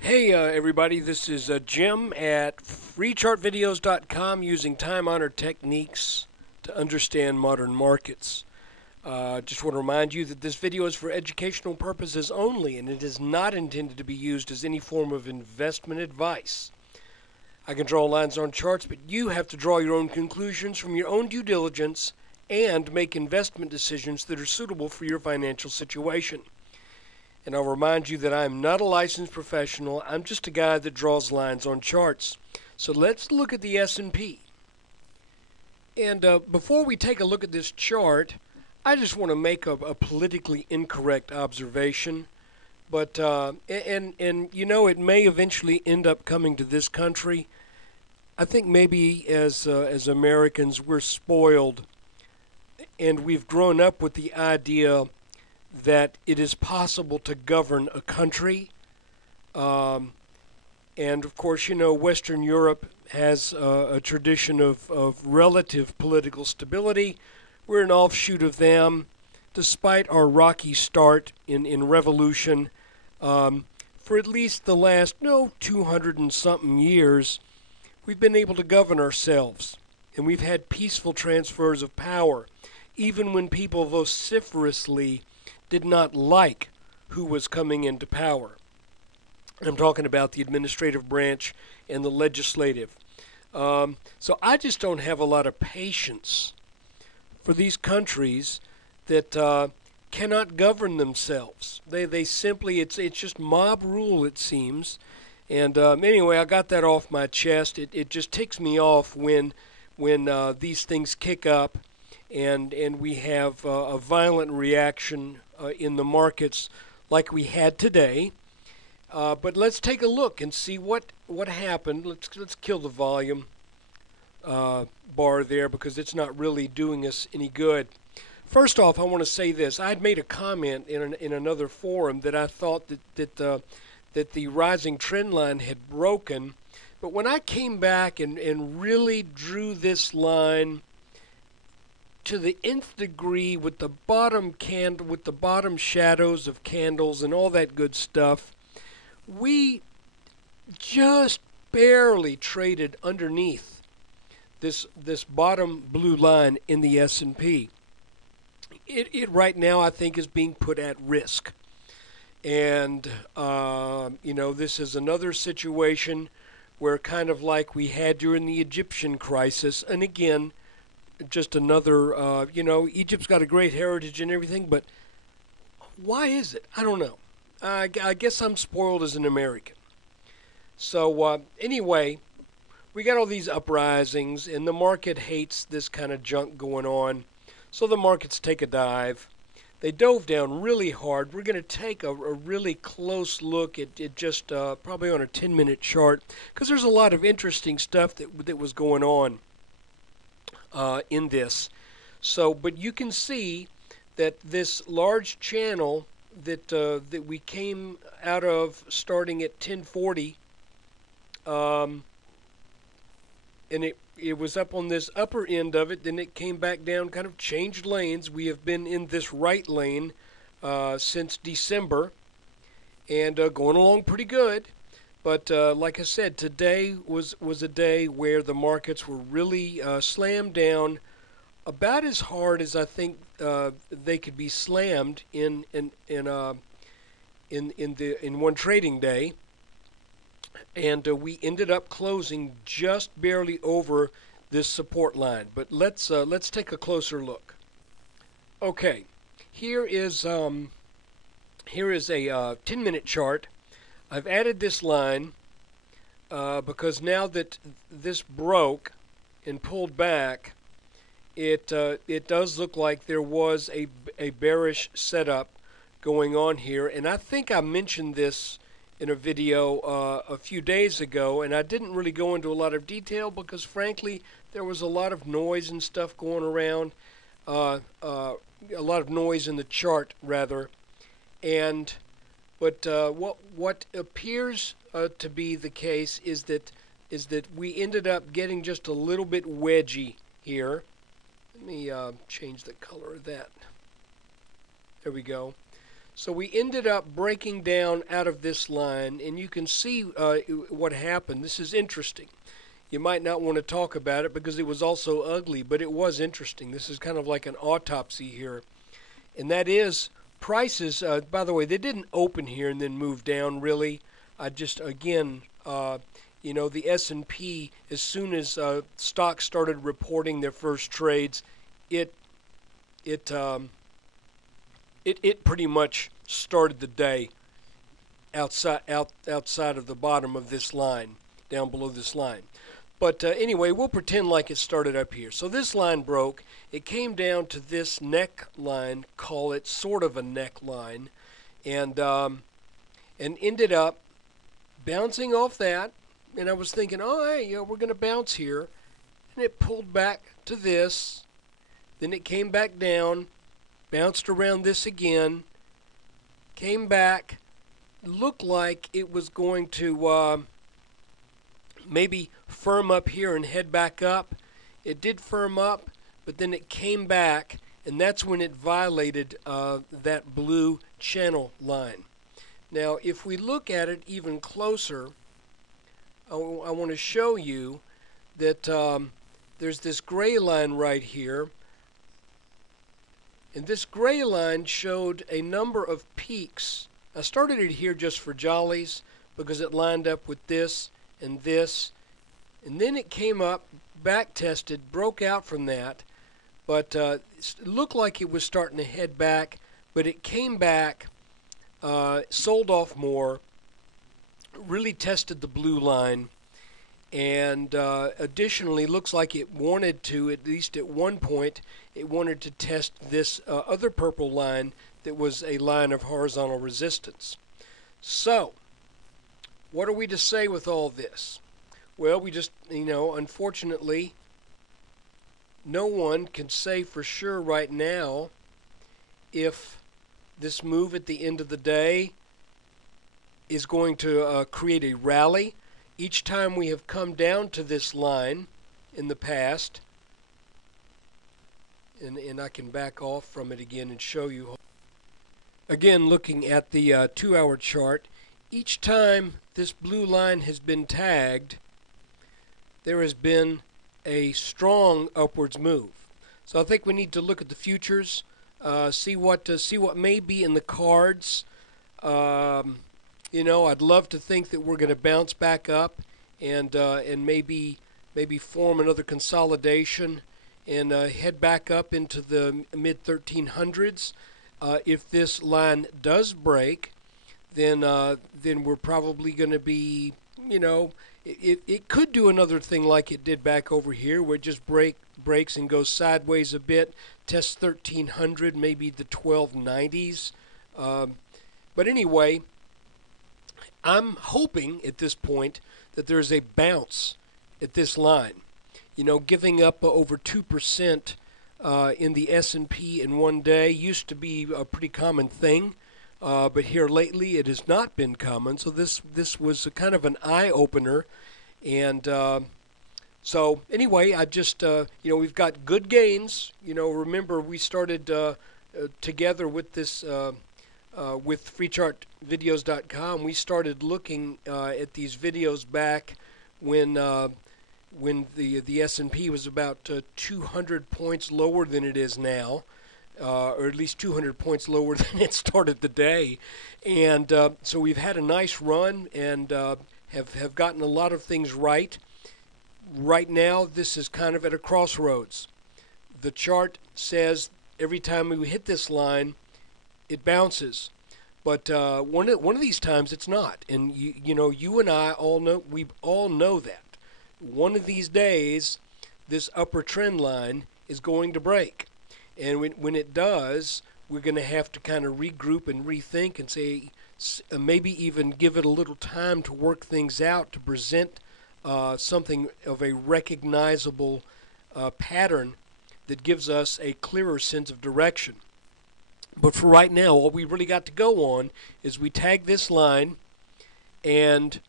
Hey everybody, this is Jim at freechartvideos.com using time-honored techniques to understand modern markets. Just want to remind you that this video is for educational purposes only and it is not intended to be used as any form of investment advice. I can draw lines on charts, but you have to draw your own conclusions from your own due diligence and make investment decisions that are suitable for your financial situation. And I'll remind you that I'm not a licensed professional. I'm just a guy that draws lines on charts. So let's look at the S&P. And before we take a look at this chart, I just want to make a politically incorrect observation. But and you know, it may eventually end up coming to this country. I think maybe as Americans we're spoiled, and we've grown up with the idea that it is possible to govern a country. And of course, you know, Western Europe has a tradition of relative political stability. We're an offshoot of them, despite our rocky start in revolution. For at least the last, 200 and something years, we've been able to govern ourselves. And we've had peaceful transfers of power, even when people vociferously did not like who was coming into power. I'm talking about the administrative branch and the legislative. So I just don't have a lot of patience for these countries that cannot govern themselves. They simply, it's just mob rule, it seems. And anyway, I got that off my chest. It just ticks me off when these things kick up and we have a violent reaction in the markets like we had today. But let's take a look and see what happened. Let's kill the volume bar there because it's not really doing us any good. First off, I want to say this. I had made a comment in another forum that I thought that the rising trend line had broken. But when I came back and really drew this line to the nth degree with the bottom shadows of candles and all that good stuff, we just barely traded underneath this bottom blue line in the S&P. It right now I think is being put at risk, and you know, this is another situation where kind of like we had during the Egyptian crisis, and again, just another, you know, Egypt's got a great heritage and everything, but why is it? I don't know. I guess I'm spoiled as an American. So anyway, we got all these uprisings, and the market hates this kind of junk going on. So the markets take a dive. They dove down really hard. We're going to take a really close look at it just probably on a 10-minute chart because there's a lot of interesting stuff that was going on in this. So, but you can see that this large channel that we came out of starting at 1040, and it was up on this upper end of it, then it came back down, kind of changed lanes. We have been in this right lane since December, and going along pretty good. But like I said, today was a day where the markets were really slammed down about as hard as I think they could be slammed in one trading day, and we ended up closing just barely over this support line. But let's take a closer look. Okay, here is a 10-minute chart. I've added this line because now that this broke and pulled back, it does look like there was a bearish setup going on here. And I think I mentioned this in a video a few days ago, and I didn't really go into a lot of detail because, frankly, there was a lot of noise and stuff going around, a lot of noise in the chart, rather. But what appears to be the case is that we ended up getting just a little bit wedgy here. Let me change the color of that. There we go. So we ended up breaking down out of this line, and you can see what happened. This is interesting. You might not want to talk about it because it was also ugly, but it was interesting. This is kind of like an autopsy here. And that is prices. By the way, they didn't open here and then move down, really. I just, again, you know, the S&P, as soon as stocks started reporting their first trades, it pretty much started the day outside of the bottom of this line, down below this line. But anyway, we'll pretend like it started up here. So this line broke. It came down to this neckline, call it sort of a neckline, and ended up bouncing off that. And I was thinking, oh, hey, you know, we're going to bounce here. And it pulled back to this. Then it came back down, bounced around this again, came back, looked like it was going to maybe firm up here and head back up. It did firm up, but then it came back, and that's when it violated that blue channel line. Now, if we look at it even closer, I want to show you that there's this gray line right here, and this gray line showed a number of peaks. I started it here just for jollies because it lined up with this, and then it came up, back tested, broke out from that, but it looked like it was starting to head back, but it came back, sold off more, really tested the blue line, and additionally looks like it wanted to, at least at one point, it wanted to test this other purple line that was a line of horizontal resistance. So, what are we to say with all this? Well, we just, you know, unfortunately, no one can say for sure right now if this move at the end of the day is going to create a rally. Each time we have come down to this line in the past, and I can back off from it again and show you. Again, looking at the 2-hour chart, each time this blue line has been tagged, there has been a strong upwards move. So I think we need to look at the futures, see what may be in the cards. You know, I'd love to think that we're going to bounce back up and maybe form another consolidation and head back up into the mid 1300s. If this line does break, then we're probably going to be, you know, it could do another thing like it did back over here, where it just breaks and goes sideways a bit, tests 1300, maybe the 1290s. But anyway, I'm hoping at this point that there's a bounce at this line. You know, giving up over 2% in the S&P in one day used to be a pretty common thing. But here lately it has not been common, so this was a kind of an eye-opener. And so anyway, I just, you know, we've got good gains. You know, remember we started together with this, with freechartvideos.com. We started looking at these videos back when the S&P was about 200 points lower than it is now. Or at least 200 points lower than it started the day. And so we've had a nice run and have gotten a lot of things right. Right now, this is kind of at a crossroads. The chart says every time we hit this line, it bounces. But one of these times, it's not. And you know, you and I all know, we all know that. One of these days, this upper trend line is going to break. And when it does, we're going to have to kind of regroup and rethink and say, maybe even give it a little time to work things out to present something of a recognizable pattern that gives us a clearer sense of direction. But for right now, all we really got to go on is we tag this line, and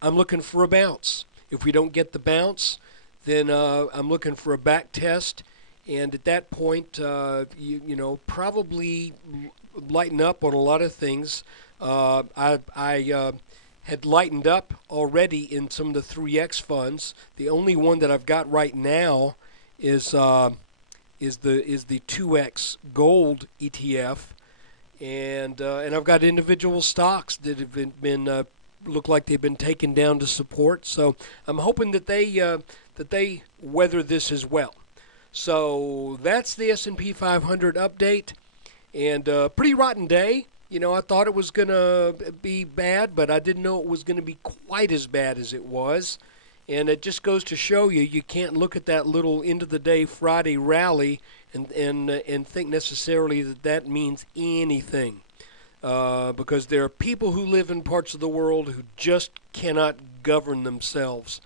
I'm looking for a bounce. If we don't get the bounce, then I'm looking for a back test. And at that point, you know, probably lighten up on a lot of things. I had lightened up already in some of the 3X funds. The only one that I've got right now is the 2X gold ETF, and I've got individual stocks that have been look like they've been taken down to support. So I'm hoping that they weather this as well. So that's the S&P 500 update, and pretty rotten day. You know, I thought it was going to be bad, but I didn't know it was going to be quite as bad as it was. And it just goes to show you can't look at that little end of the day Friday rally and think necessarily that means anything. Because there are people who live in parts of the world who just cannot govern themselves.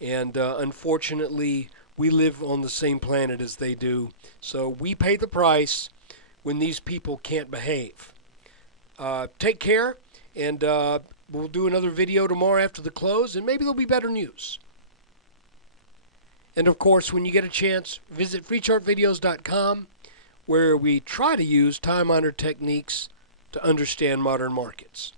And unfortunately, we live on the same planet as they do. So we pay the price when these people can't behave. Take care, and we'll do another video tomorrow after the close, and maybe there'll be better news. And of course, when you get a chance, visit freechartvideos.com, where we try to use time-honored techniques to understand modern markets.